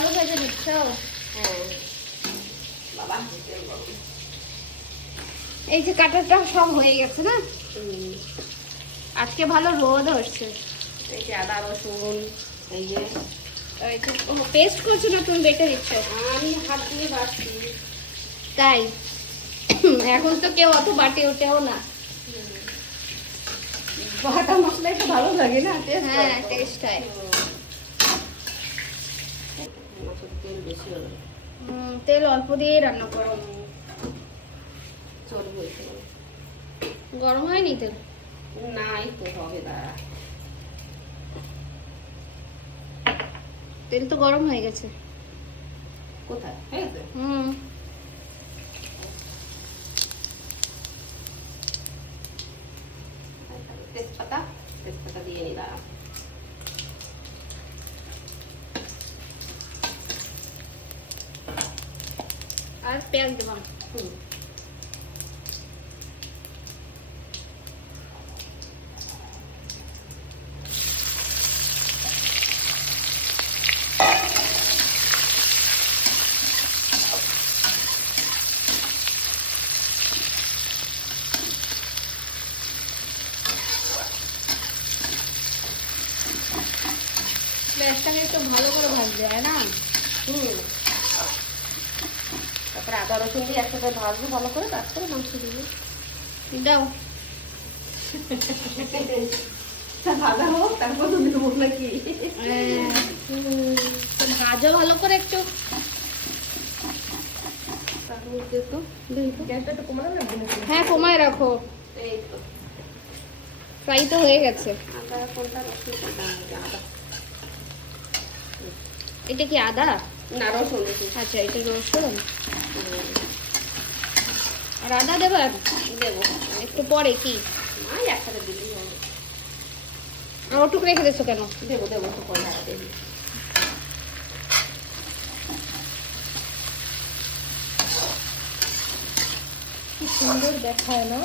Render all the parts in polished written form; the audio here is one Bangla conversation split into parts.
আলু ভেজে নিচ্ছ? হ্যাঁ বাবা এই যে কাটাটা সব হয়ে গেছে না? আজকে ভালো রোদ হচ্ছে। এই যে আদা রসুন, এই যে পেস্ট করছো না তুমি বেটে দিচ্ছ? আমি হাত দিয়ে বাড়ছি। তাই এখন তো কেউ অত বাটে ওঠেও না। বাটা মশলা একটু ভালো লাগে না, হ্যাঁ টেস্ট হয়। তেল বেশি হলো, তেল অল্প দিয়েই রান্না করো। চর্বি হয়েছে গরম হয়নি তেল? না, এই তো হবে, দাঁড়া। তেল তো গরম হয়ে গেছে। কোথায় হয়েছে? তেজপাতা তেজপাতা দিয়ে নি, দাঁড়া। আর পেঁয়াজ দেবো। পেঁয়াজটাকে একটু ভালো করে ভাজতে হয় না? তারপরে আদা রসুন দিয়ে একসাথে ভাজবো ভালো করে, তারপরে মাংস দিবো। দাও ভাজা হোক, তারপর তো দেবো নাকি? ভাজো ভালো করে একটু। গ্যাসটা একটু কমানো না? হ্যাঁ কমায় রাখো। এই তো ফ্রাই তো হয়ে গেছে। আদা কোনটা, রসুন কোনটা? আদা। এটা কি আদা? না, রসুন রসুন। আচ্ছা এটা রসুন আর আদা দেবার দেবো একটু পরে কি? না, একসাথে দিলেই হবে। আর ওটুক রেখে দিচ্ছ কেন? দেবো দেবো, একটু পরে ঢাকা দেবো। কি সুন্দর দেখায় না?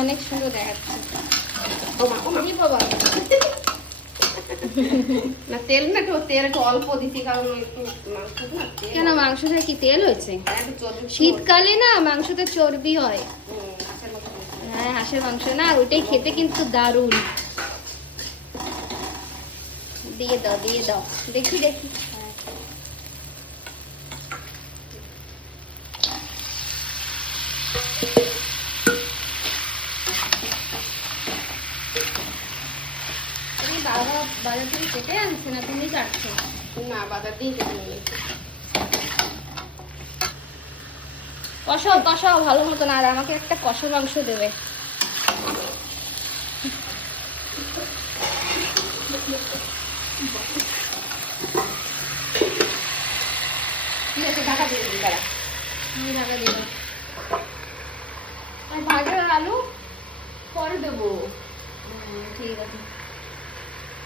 অনেক সুন্দর দেখাচ্ছে। ওমা ওমা, কি বাবা? না তেল না, তেল একটু অল্প দিছি, কারণ একটু মাংস না। কেন মাংসতে কি তেল হয়েছে? একটু চর্বি। শীতকালে না মাংসতে চর্বি হয়। আচ্ছা, হ্যাঁ হাঁসের মাংস না, আর ওইটাই খেতে কিন্তু দারুণ। দিয়ে দাও দিয়ে দাও, দেখি দেখি। তুমি বাবা বাজার থেকে কেটে আনছে না তুমি কাটছো? না, বাজার দিয়ে কেটে নিয়েছি। কষাও কষাও ভালো মতন, আর আমাকে একটা কষা মাংস দেবে। ঠিক আছে, ঢাকা দিয়ে দিই, দাঁড়া। আমি ঢাকা দিব। আর ভাজার আলু পরে দেবো। ঠিক আছে।